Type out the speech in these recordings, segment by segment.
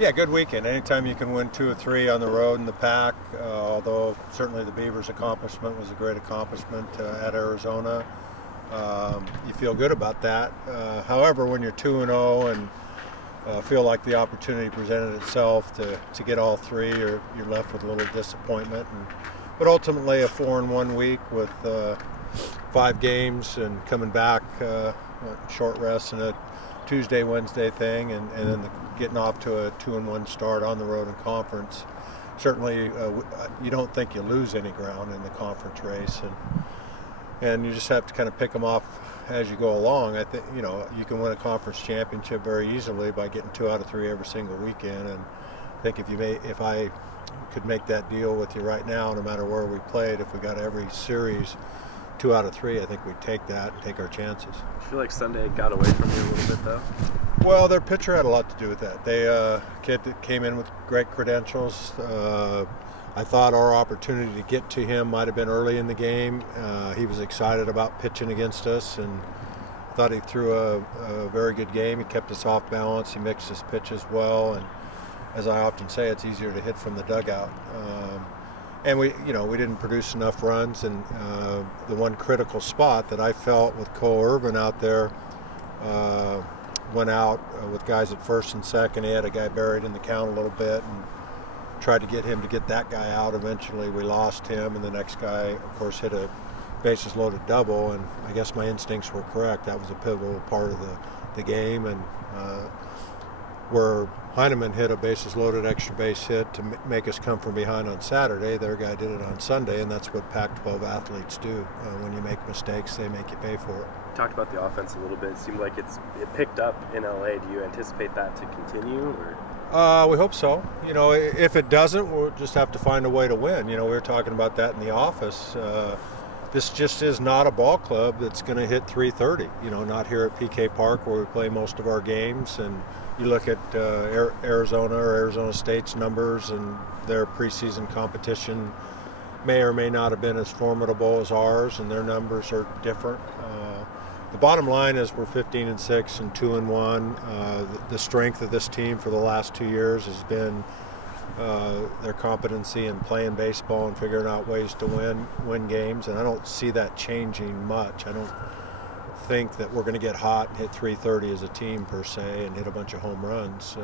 Yeah, good weekend. Anytime you can win 2 or 3 on the road in the Pac, although certainly the Beavers' accomplishment was a great accomplishment at Arizona. You feel good about that. However, when you're 2-0 and feel like the opportunity presented itself to get all 3, you're left with a little disappointment. But ultimately, a 4-1 week with 5 games and coming back, short rest and a Tuesday, Wednesday thing, and then getting off to a 2-1 start on the road in conference. Certainly, you don't think you lose any ground in the conference race, and you just have to kind of pick them off as you go along. I think you can win a conference championship very easily by getting 2 out of 3 every single weekend. And I think if I could make that deal with you right now, no matter where we played, if we got every series 2 out of 3, I think we'd take that and take our chances. I feel like Sunday got away from you a little bit, though. Well, their pitcher had a lot to do with that. They kid that came in with great credentials. I thought our opportunity to get to him might have been early in the game. He was excited about pitching against us, and I thought he threw a very good game. He kept us off balance. He mixed his pitches well, and as I often say, it's easier to hit from the dugout. And we didn't produce enough runs, and the one critical spot that I felt with Cole Irvin out there went out with guys at first and second. He had a guy buried in the count a little bit and tried to get him to get that guy out. Eventually we lost him, and the next guy, of course, hit a bases loaded double, and I guess my instincts were correct. That was a pivotal part of the game, and where Heineman hit a bases loaded extra base hit to make us come from behind on Saturday, their guy did it on Sunday, and that's what Pac-12 athletes do. When you make mistakes, they make you pay for it. You talked about the offense a little bit. It seemed like it picked up in LA. Do you anticipate that to continue? Or? We hope so. If it doesn't, we'll just have to find a way to win. We were talking about that in the office. This just is not a ball club that's going to hit 330. Not here at PK Park where we play most of our games. And you look at Arizona or Arizona State's numbers, and their preseason competition may or may not have been as formidable as ours, and their numbers are different. The bottom line is we're 15-6 and 2-1. The strength of this team for the last 2 years has been their competency in playing baseball and figuring out ways to win games, and I don't see that changing much. I don't think that we're going to get hot and hit 330 as a team per se and hit a bunch of home runs.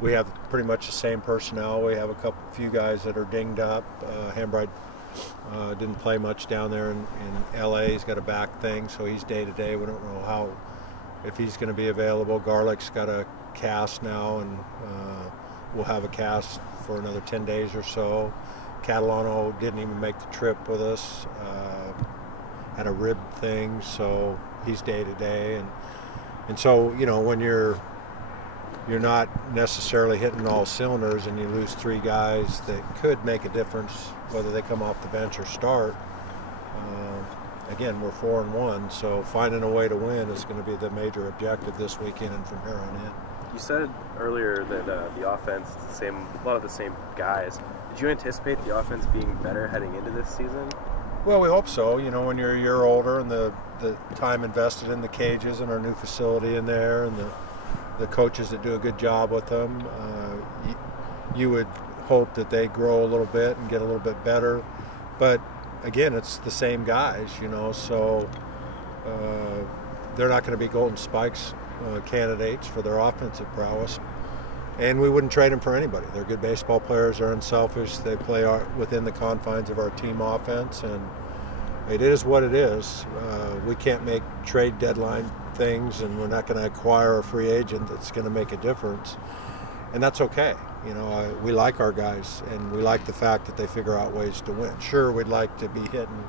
We have pretty much the same personnel. We have a few guys that are dinged up. Hambright didn't play much down there in LA. He's got a back thing, so he's day to day. We don't know if he's going to be available. Garlick's got a cast now, and we'll have a cast for another 10 days or so. Catalano didn't even make the trip with us. Had a rib thing, so he's day to day, and so when you're not necessarily hitting all cylinders and you lose 3 guys that could make a difference whether they come off the bench or start. Again, we're 4-1, so finding a way to win is going to be the major objective this weekend and from here on in. You said earlier that the offense is a lot of the same guys. Did you anticipate the offense being better heading into this season? Well, we hope so. When you're a year older and the time invested in the cages and our new facility in there and the coaches that do a good job with them, you would hope that they grow a little bit and get a little bit better. But again, it's the same guys, so they're not going to be Golden Spikes candidates for their offensive prowess. And we wouldn't trade them for anybody. They're good baseball players. They're unselfish. They play within the confines of our team offense, and it is what it is. We can't make trade deadline things, and we're not going to acquire a free agent that's going to make a difference, and that's okay. We like our guys, and we like the fact that they figure out ways to win. Sure, we'd like to be hitting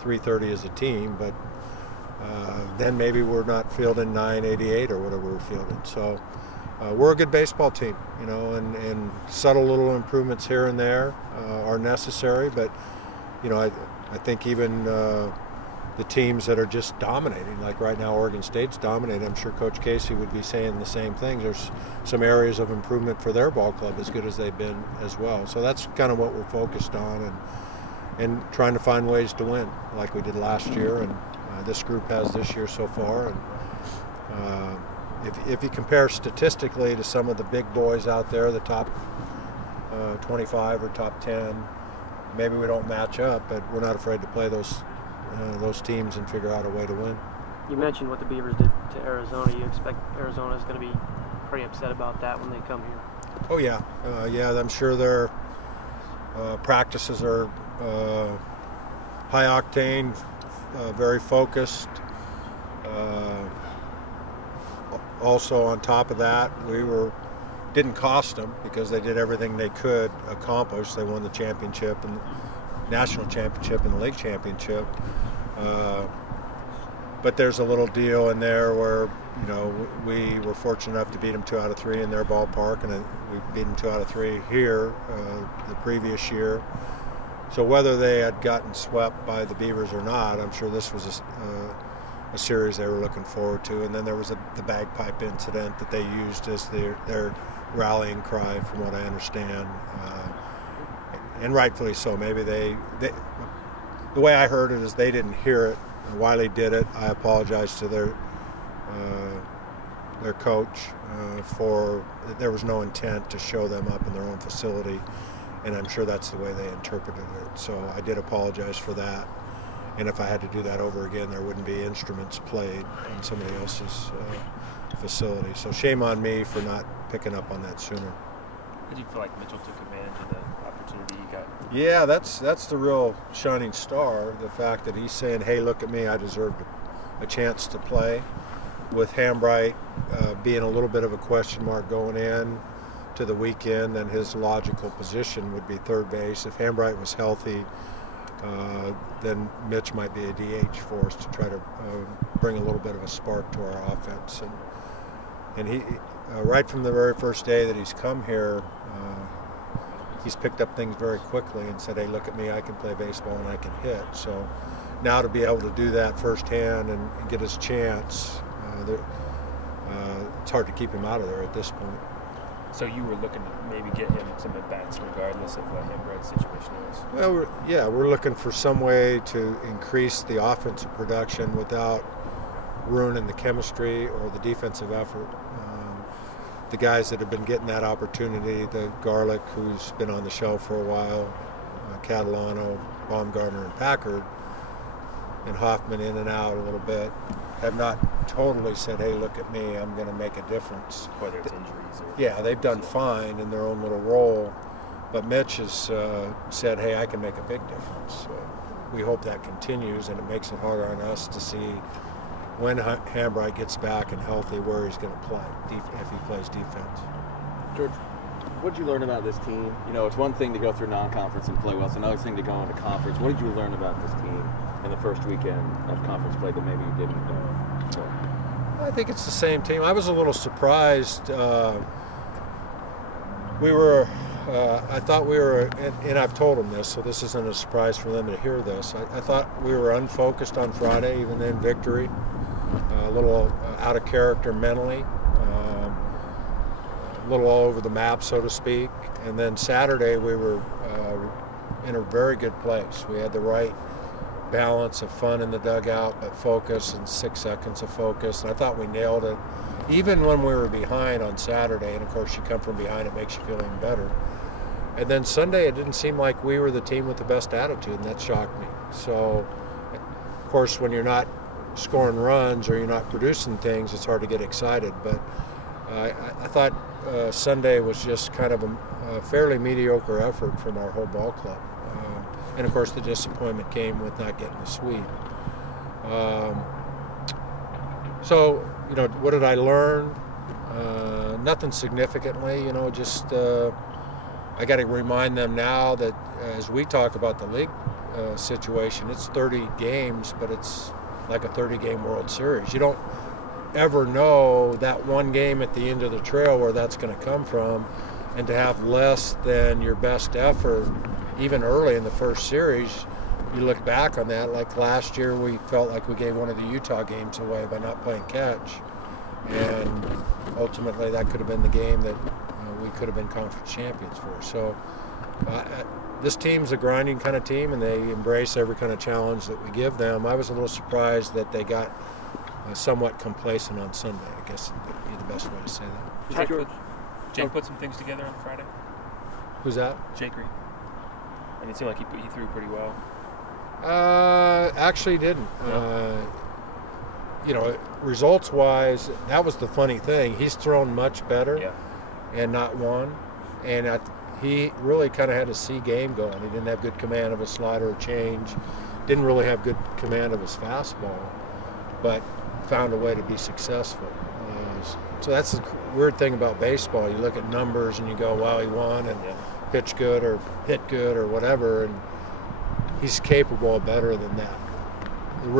330 as a team, but then maybe we're not fielding 988 or whatever we're fielding. So we're a good baseball team, and subtle little improvements here and there are necessary. But, I think even the teams that are just dominating, like right now Oregon State's dominating, I'm sure Coach KEZI would be saying the same thing. There's some areas of improvement for their ball club as good as they've been as well. So that's kind of what we're focused on, and trying to find ways to win like we did last year, and this group has this year so far. And if you compare statistically to some of the big boys out there, the top 25 or top 10, maybe we don't match up, but we're not afraid to play those teams and figure out a way to win. You mentioned what the Beavers did to Arizona. You expect Arizona's going to be pretty upset about that when they come here? Oh yeah, I'm sure their practices are high octane, very focused. Also, on top of that, didn't cost them because they did everything they could accomplish. They won the championship and national championship and the league championship. But there's a little deal in there where, you know, we were fortunate enough to beat them 2 out of 3 in their ballpark, and we beat them 2 out of 3 here the previous year. So whether they had gotten swept by the Beavers or not, I'm sure this was a series they were looking forward to. And then there was the bagpipe incident that they used as their rallying cry, from what I understand, and rightfully so. Maybe the way I heard it is they didn't hear it. Wiley did it. I apologize to their coach for there was no intent to show them up in their own facility, and I'm sure that's the way they interpreted it. So I did apologize for that. And if I had to do that over again, there wouldn't be instruments played in somebody else's facility. So shame on me for not picking up on that sooner. Did you feel like Mitchell took advantage of the opportunity you got? Yeah, that's the real shining star, the fact that he's saying, hey, look at me, I deserved a chance to play. With Hambright being a little bit of a question mark going in to the weekend, then his logical position would be third base. If Hambright was healthy, then Mitch might be a DH for us to try to bring a little bit of a spark to our offense. And he, right from the very first day that he's come here, he's picked up things very quickly and said, hey, look at me, I can play baseball and I can hit. So now to be able to do that firsthand and get his chance, it's hard to keep him out of there at this point. So you were looking to maybe get him some at-bats regardless of what Hambright's situation was? Well, we're looking for some way to increase the offensive production without ruining the chemistry or the defensive effort. The guys that have been getting that opportunity, the Garlick, who's been on the shelf for a while, Catalano, Baumgartner, and Packard, and Hoffman in and out a little bit, have not totally said, hey, look at me, I'm going to make a difference. Whether it's injuries or... Yeah, they've done fine in their own little role, but Mitch has said, hey, I can make a big difference. We hope that continues, and it makes it harder on us to see when Hambright gets back and healthy where he's going to play, if he plays defense. George, what did you learn about this team? You know, it's one thing to go through non-conference and play well. It's another thing to go into conference. What did you learn about this team in the first weekend of conference play that maybe you didn't know? I think it's the same team. I was a little surprised. I thought we were, and I've told them this, so this isn't a surprise for them to hear this. I thought we were unfocused on Friday, even in victory. A little out of character mentally. A little all over the map, so to speak. And then Saturday we were in a very good place. We had the right balance of fun in the dugout, but focus and 6 seconds of focus. And I thought we nailed it, even when we were behind on Saturday. And of course, you come from behind, it makes you feel even better. And then Sunday, it didn't seem like we were the team with the best attitude, and that shocked me. So, of course, when you're not scoring runs or you're not producing things, it's hard to get excited. But I thought Sunday was just kind of a fairly mediocre effort from our whole ball club. And of course, the disappointment came with not getting the sweep. So, you know, what did I learn? Nothing significantly, you know, just I got to remind them now that as we talk about the league situation, it's 30 games, but it's like a 30-game World Series. You don't ever know that one game at the end of the trail where that's going to come from, and to have less than your best effort even early in the first series, you look back on that, like last year we felt like we gave one of the Utah games away by not playing catch, and ultimately that could have been the game that we could have been conference champions for. So this team's a grinding kind of team, and they embrace every kind of challenge that we give them. I was a little surprised that they got somewhat complacent on Sunday, I guess would be the best way to say that. Jake put some things together on Friday. Who's that? Jake Reed. And it seemed like he threw pretty well. Actually didn't. No. Results-wise, that was the funny thing. He's thrown much better and not won. And he really kind of had a C game going. He didn't have good command of his slider or change. Didn't really have good command of his fastball, but found a way to be successful. So that's the weird thing about baseball. You look at numbers and you go, wow, he won and pitched good or hit good or whatever, and he's capable of better than that. The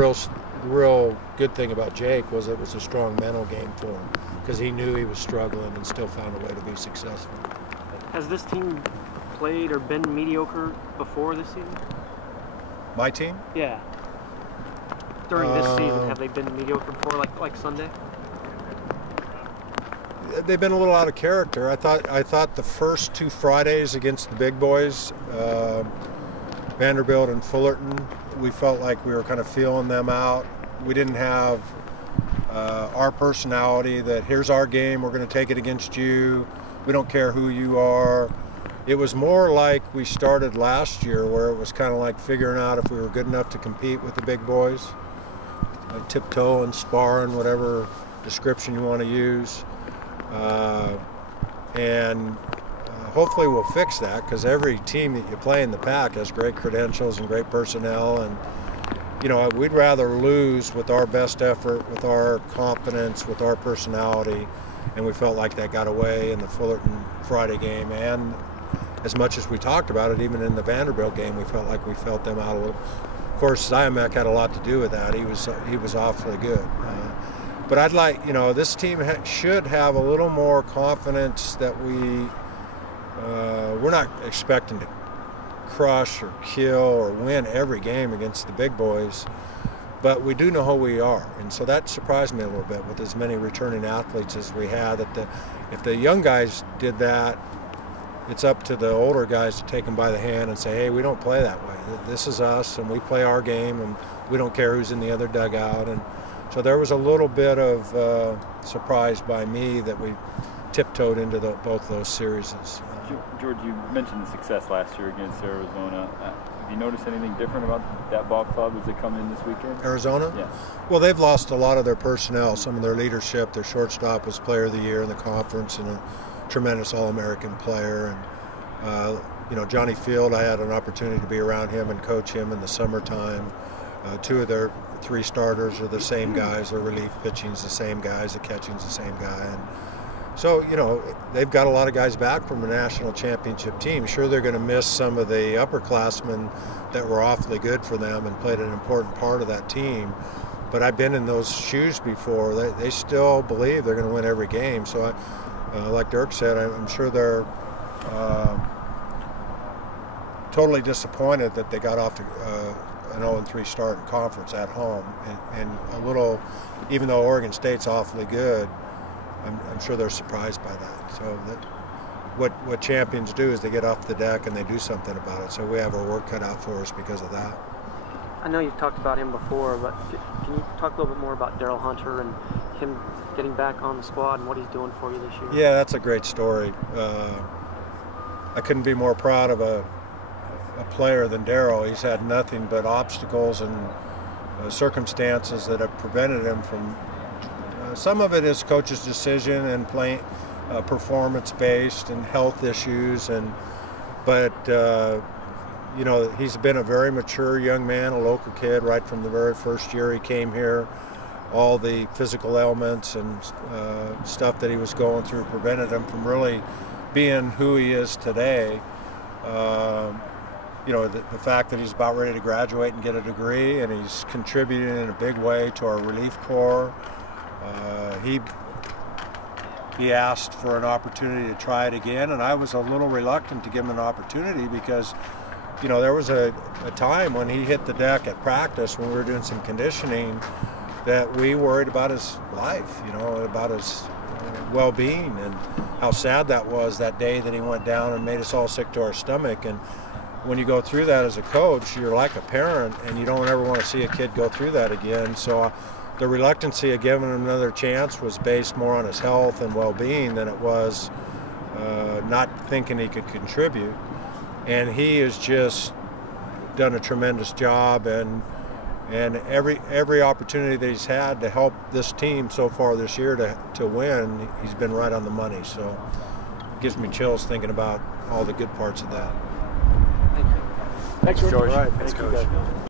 real good thing about Jake was it was a strong mental game for him because he knew he was struggling and still found a way to be successful. Has this team played or been mediocre before this season? My team? Yeah. During this season, have they been mediocre before, like Sunday? They've been a little out of character. I thought the first 2 Fridays against the big boys, Vanderbilt and Fullerton, we felt like we were kind of feeling them out. We didn't have our personality that here's our game, we're going to take it against you. We don't care who you are. It was more like we started last year where it was kind of like figuring out if we were good enough to compete with the big boys. Like tiptoe and sparring, whatever description you want to use. Hopefully we'll fix that because every team that you play in the Pac has great credentials and great personnel, and we'd rather lose with our best effort, with our confidence, with our personality, and we felt like that got away in the Fullerton Friday game, and as much as we talked about it, even in the Vanderbilt game, we felt like we felt them out a little. Of course, Ziamek had a lot to do with that. He was awfully good. But I'd like, this team should have a little more confidence that we're not expecting to crush or kill or win every game against the big boys, but we do know who we are. And so that surprised me a little bit with as many returning athletes as we had. If the young guys did that, it's up to the older guys to take them by the hand and say, hey, we don't play that way. This is us, and we play our game, and we don't care who's in the other dugout. And so there was a little bit of surprise by me that we tiptoed into both those series. George, you mentioned the success last year against Arizona. Have you noticed anything different about that ball club as they come in this weekend? Arizona? Yeah. Well, they've lost a lot of their personnel, some of their leadership. Their shortstop was player of the year in the conference and a tremendous All-American player. And, Johnny Field, I had an opportunity to be around him and coach him in the summertime. 2 of their 3 starters are the same guys. Their relief pitching's the same guys. The catching's the same guy. And so, they've got a lot of guys back from a national championship team. Sure, they're going to miss some of the upperclassmen that were awfully good for them and played an important part of that team. But I've been in those shoes before. They still believe they're going to win every game. So, like Dirk said, I'm sure they're totally disappointed that they got off to an 0-3 start in conference at home. And a little, even though Oregon State's awfully good, I'm sure they're surprised by that. So what champions do is they get off the deck and they do something about it. So we have our work cut out for us because of that. I know you've talked about him before, but can you talk a little bit more about Darryl Hunter and him getting back on the squad and what he's doing for you this year? Yeah, that's a great story. I couldn't be more proud of a player than Darryl. He's had nothing but obstacles and circumstances that have prevented him from. Some of it is coach's decision and playing performance-based and health issues, but he's been a very mature young man, a local kid right from the very first year he came here. All the physical ailments and stuff that he was going through prevented him from really being who he is today. The fact that he's about ready to graduate and get a degree, and he's contributing in a big way to our relief corps. He asked for an opportunity to try it again, and I was a little reluctant to give him an opportunity because, there was a time when he hit the deck at practice when we were doing some conditioning that we worried about his life, about his well-being, and how sad that was that day that he went down and made us all sick to our stomach. And when you go through that as a coach, you're like a parent, and you don't ever want to see a kid go through that again. So the reluctancy of giving him another chance was based more on his health and well-being than it was not thinking he could contribute. And he has just done a tremendous job, and every opportunity that he's had to help this team so far this year to win, he's been right on the money. So it gives me chills thinking about all the good parts of that. Thanks, George. George. All right. Thanks, Thank you, Coach. guys.